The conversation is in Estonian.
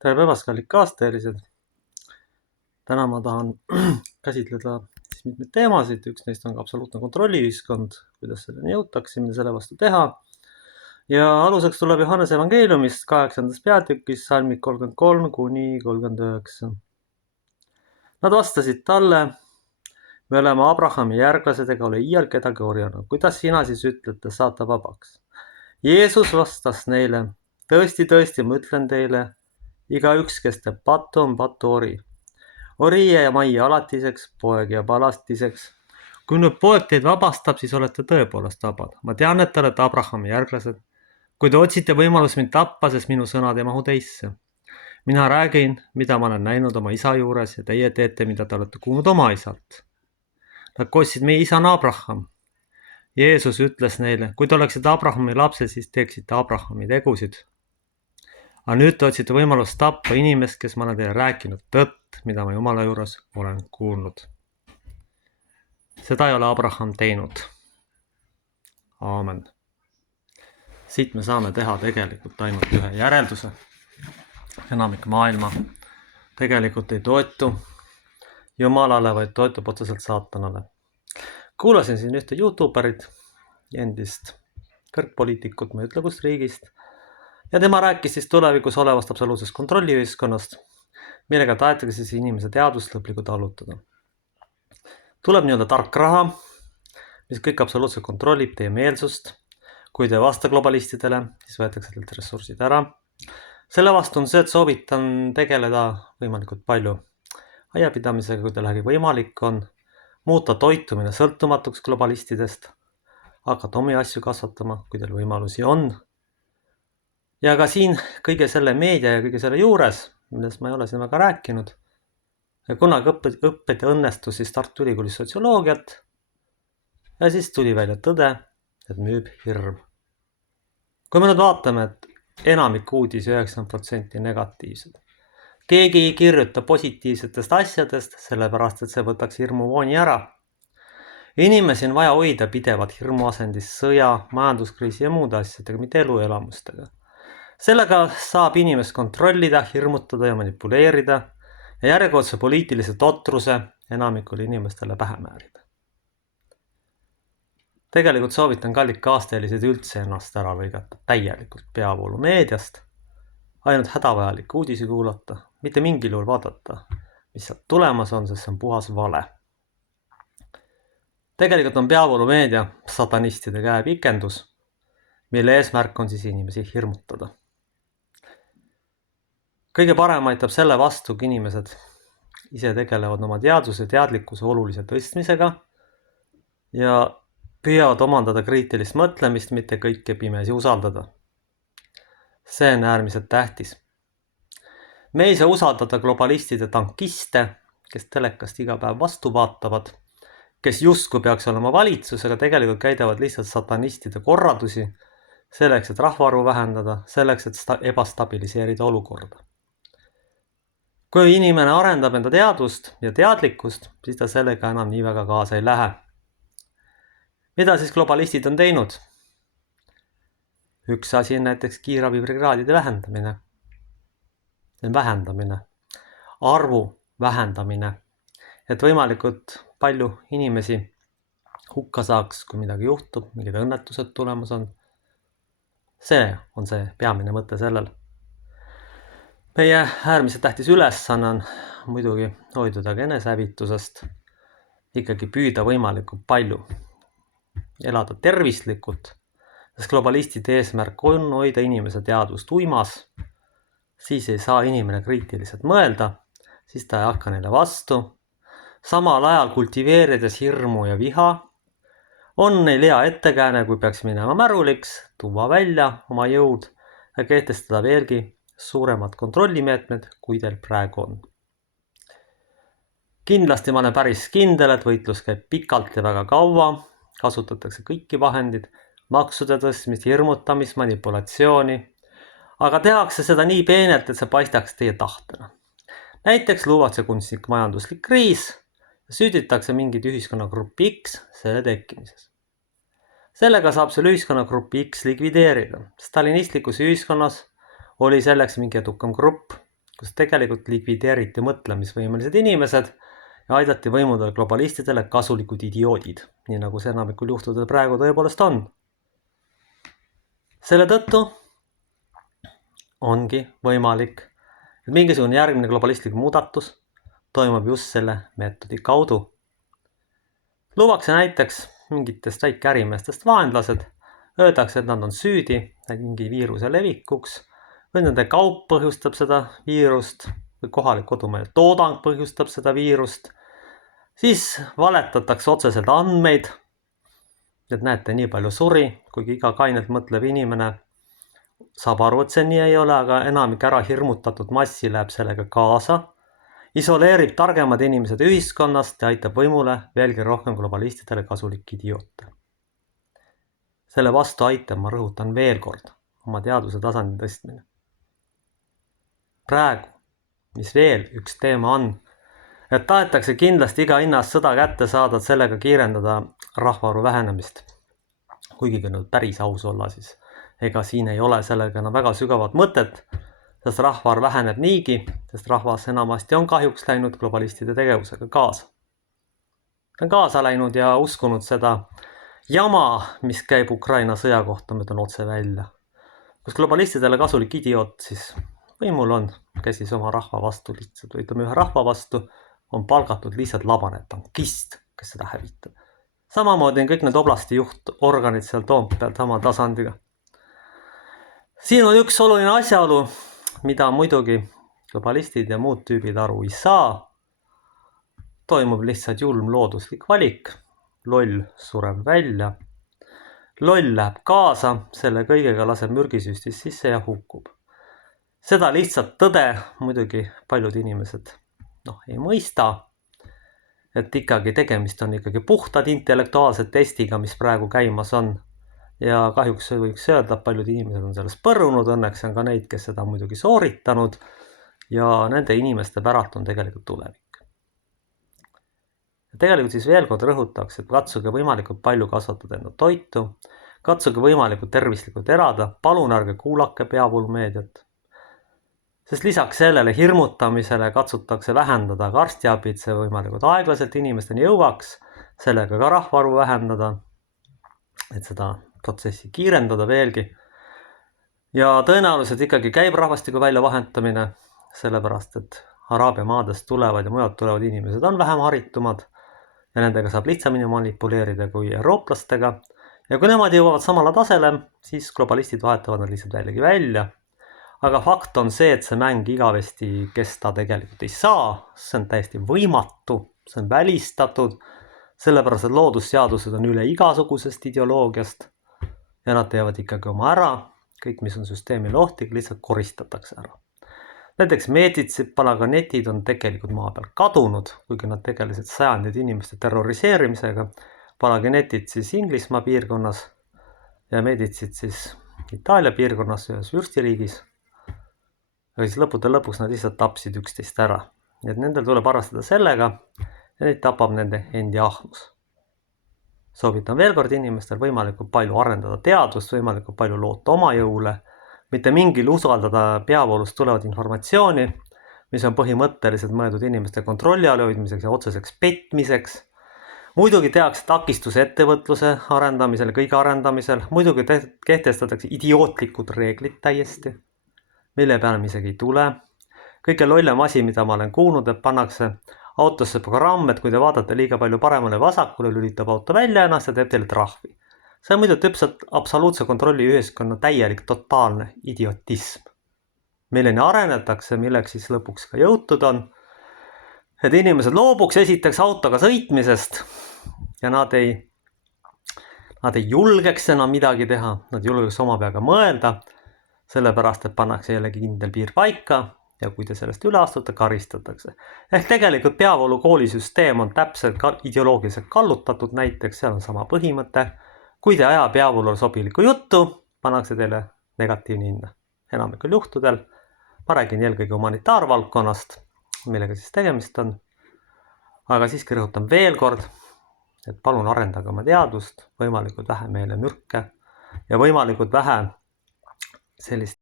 Tere päevast, kallid kaasteelised! Täna ma tahan käsitleda mitmeid teemasid. Üks neist on ka absoluutne kontrolliühiskond, kuidas selleni jõutakse, mida selle vastu teha. Ja aluseks tuleb Johannese evangeeliumist 8. peatükis salmid 33–39. Nad vastasid talle: me oleme Abrahami järglased ega ole iial kedagi orjanud. Kuidas sina siis ütlete saata vabaks? Jeesus vastas neile: tõesti, tõesti, ma ütlen teile, igaüks, kes teeb pattu, on patuori. Ori jääb majja alatiseks, poeg jääb alatiseks. Kui nüüd poeg teid vabastab, siis olete tõepoolest vabad. Ma tean, et te olete Abrahami järglased. Kui te otsite võimalust mind tappa, sest minu sõnad ei mahu teisse. Mina räägin, mida ma olen näinud oma isa juures ja teie teete, mida te olete kuulnud oma isalt. Nad kostsid, meie isa on Abraham. Jeesus ütles neile: kui te oleksite Abrahami lapsed, siis teeksite Abrahami tegusid. Aga nüüd te otsite võimalust tappa inimest, kes ma olen teile rääkinud tõtt, mida ma Jumala juures olen kuulnud. Seda ei ole Abraham teinud. Aamen. Siit me saame teha tegelikult ainult ühe järelduse. Enamik maailma tegelikult ei toetu Jumalale, vaid toetub otseselt saatanale. Kuulasin siin ühte YouTuberit, endist kõrgpoliitikut, ma ei ütle kust riigist, ja tema rääkis siis tulevikus olevast absoluutsest kontrolliühiskonnast, millega tahetakse siis inimese teadvust lõplikult allutada. Tuleb nii-öelda tark raha, mis kõik absoluutselt kontrollib teie meelsust. Kui te ei vasta globalistidele, siis võetakse teilt ressursid ära. Selle vastu on see, et soovitan tegeleda võimalikult palju aiapidamisega, kui teil vähegi võimalik on, muuta toitumine sõltumatuks globalistidest, hakata omi asju kasvatama, kui teil võimalusi on. Ja ka siin kõige selle meedia ja kõige selle juures, millest ma ei ole siin väga rääkinud, ja kunagi õppida õnnestus siis Tartu Ülikoolis sotsioloogiat ja siis tuli välja tõde, et müüb hirm. Kui me nüüd vaatame, et enamik uudisi 90% negatiivsed. Keegi ei kirjuta positiivsetest asjadest, sellepärast et see võtaks hirmuvooni ära. Inimesi on vaja hoida pidevat hirmuasendis sõja, majanduskriisi ja muude asjadega, mitte eluelamustega. Sellega saab inimest kontrollida, hirmutada ja manipuleerida ja järjekordse poliitilise totruse enamikule inimestele pähe määrida. Tegelikult soovitan kallid kaasteelised üldse ennast ära lõigata täielikult peavoolu meediast, ainult hädavajalik uudisi kuulata, mitte mingil juhul vaadata, mis sealt tulemas on, sest see on puhas vale. Tegelikult on peavoolu meedia satanistide käepikendus, mille eesmärk on siis inimesi hirmutada. Kõige parem aitab selle vastu, kui inimesed ise tegelevad oma teadvuse ja teadlikkuse olulise tõstmisega ja püüavad omandada kriitilist mõtlemist, mitte kõike pimesi usaldada. See on äärmiselt tähtis. Me ei saa usaldada globalistide tankiste, kes telekast iga päev vastu vaatavad, kes justkui peaks olema valitsus, aga tegelikult käidavad lihtsalt satanistide korradusi selleks, et rahvaarvu vähendada, selleks, et ebastabiliseerida olukorda. Kui inimene arendab enda teadvust ja teadlikkust, siis ta sellega enam nii väga kaasa ei lähe. Mida siis globalistid on teinud? Üks asi on näiteks kiirabibrigaadide vähendamine, arvu vähendamine, et võimalikult palju inimesi hukka saaks, kui midagi juhtub, mingid õnnetused tulemas on. See on see peamine mõte sellel. Meie äärmiselt tähtis ülesanne on muidugi hoiduda ka enesehävitusest, ikkagi püüda võimalikult palju elada tervislikult, sest globalistide eesmärk on hoida inimese teadvust uimas, siis ei saa inimene kriitiliselt mõelda, siis ta ei hakka neile vastu. Samal ajal kultiveerides hirmu ja viha, on neil hea ettekääne, kui peaks minema märuliks, tuua välja oma jõud ja kehtestada veelgi suuremad kontrollimeetmed, kui teil praegu on. Kindlasti ma olen päris kindel, et võitlus käib pikalt ja väga kaua, kasutatakse kõiki vahendid, maksude tõstmist, hirmutamist, manipulatsiooni, aga tehakse seda nii peenelt, et see paistaks teie tahtena. Näiteks luuakse kunstlik majanduslik kriis ja süüditakse mingid ühiskonnagruppi X selle tekkimises. Sellega saab selle ühiskonnagruppi X likvideerida. Stalinistlikus ühiskonnas oli selleks mingi edukam grupp, kus tegelikult likvideeriti mõtlemisvõimelised inimesed ja aidati võimudel globalistidele kasulikud idioodid, nii nagu see enamikul juhtudel praegu tõepoolest on. Selle tõttu ongi võimalik, et mingisugune järgmine globalistlik muudatus toimub just selle meetodi kaudu. Luuakse näiteks mingitest väikeärimeestest vaenlased, öeldakse, et nad on süüdi mingi viiruse levikuks või nende kaup põhjustab seda viirust või kohalik kodumaine toodang põhjustab seda viirust. Siis valetatakse otseselt andmeid, et näete, nii palju suri, kuigi iga kainelt mõtlev inimene saab aru, et see nii ei ole, aga enamik ära hirmutatud massi läheb sellega kaasa, isoleerib targemad inimesed ühiskonnast ja aitab võimule veelgi rohkem globalistidele kasulik idioote. Selle vastu aitab, ma rõhutan veel kord, oma teaduse tasandi tõstmine. Praegu, mis veel üks teema on, et tahetakse kindlasti iga hinnast sõda kätte saada, et sellega kiirendada rahvaarvu vähenemist. Kuigi nüüd päris aus olla, siis ega siin ei ole sellega väga sügavat mõtet, sest rahvaarv väheneb niigi, sest rahvas enamasti on kahjuks läinud globalistide tegevusega kaasa. Ta on kaasa läinud ja uskunud seda jama, mis käib Ukraina sõja kohta, ma ütlen otse välja. Kus globalistidele kasulik idioot, siis võimul on käsis oma rahva vastu lihtsalt, või ütleme ühe rahva vastu, on palgatud lihtsalt labane tankist, kes seda hävitab. Samamoodi on kõik need oblasti juhtorganid seal Toompeal sama tasandiga. Siin on üks oluline asjaolu, mida muidugi globalistid ja muud tüübid aru ei saa. Toimub lihtsalt julm looduslik valik. Loll sureb välja. Loll läheb kaasa, selle kõigega laseb mürgisüstis sisse ja hukkub. Seda lihtsalt tõde muidugi paljud inimesed ei mõista, et ikkagi tegemist on ikkagi puhtad intellektuaalsed testiga, mis praegu käimas on. Ja kahjuks võiks öelda, et paljud inimesed on sellest põrrunud, õnneks on ka neid, kes seda muidugi sooritanud ja nende inimeste päralt on tegelikult tulevik. Ja tegelikult siis veel kord rõhutaks, et katsuge võimalikult palju kasvatada enda toitu, katsuge võimalikult tervislikult elada, palun ärge kuulake peavoolumeediat. Sest lisaks sellele hirmutamisele katsutakse vähendada ka arstiabid, see võimalikult aeglaselt inimesteni jõuaks, sellega ka rahvaarvu vähendada, et seda protsessi kiirendada veelgi. Ja tõenäoliselt ikkagi käib rahvastiku väljavahendamine, sellepärast et Araabia maadest tulevad ja mujalt tulevad inimesed on vähem haritumad ja nendega saab lihtsamini manipuleerida kui eurooplastega. Ja kui nemad jõuavad samale tasele, siis globalistid vahetavad nad lihtsalt jällegi välja. Aga fakt on see, et see mäng igavesti kesta tegelikult ei saa, see on täiesti võimatu, see on välistatud, sellepärast et loodusseadused on üle igasugusest ideoloogiast ja nad teevad ikkagi oma ära, kõik mis on süsteemile ohtlik, lihtsalt koristatakse ära. Näiteks meeditsid, palaganetid on tegelikult maa peal kadunud, kuigi nad tegelesid sajandid inimeste terroriseerimisega, palaganetid siis Inglismaa piirkonnas ja meeditsid siis Itaalia piirkonnas ühes vürstiriigis. Aga siis lõpuks nad lihtsalt tapsid üksteist ära. Nii et nendel tuleb arvestada sellega ja neid tapab nende endi ahnus. Soovitan veel kord inimestel võimalikult palju arendada teadust, võimalikult palju loota oma jõule, mitte mingil usaldada peavoolust tulevat informatsiooni, mis on põhimõtteliselt mõeldud inimeste kontrolli all hoidmiseks ja otseseks petmiseks. Muidugi tehakse takistuse ettevõtluse arendamisel, kõige arendamisel, muidugi kehtestatakse idiootlikud reeglid täiesti, mille peale me isegi ei tule. Kõige lollem asi, mida ma olen kuulnud, et pannakse autosse programm, et kui te vaatate liiga palju paremale vasakule, lülitab auto välja ennast ja teeb teile trahvi. See on muidu täpselt absoluutse kontrolli ühiskonna täielik totaalne idiotism. Milleni arenetakse, milleks siis lõpuks ka jõutud on, et inimesed loobuks esiteks autoga sõitmisest ja nad ei julgeks enam midagi teha, nad julgeks oma peaga mõelda, sellepärast, et pannakse jällegi kindel piir paika ja kui te sellest üle astute, karistatakse. Ehk tegelikult peavoolu koolisüsteem on täpselt ideoloogiliselt kallutatud näiteks, seal on sama põhimõte. Kui te aja peavoolule sobiliku juttu, pannakse teile negatiivne hinne. Enamikul juhtudel, ma räägin eelkõige humanitaarvaldkonnast, millega siis tegemist on. Aga siiski rõhutan veel kord, et palun arendage oma teadust, võimalikult vähe meile mürke ja võimalikult vähe sellist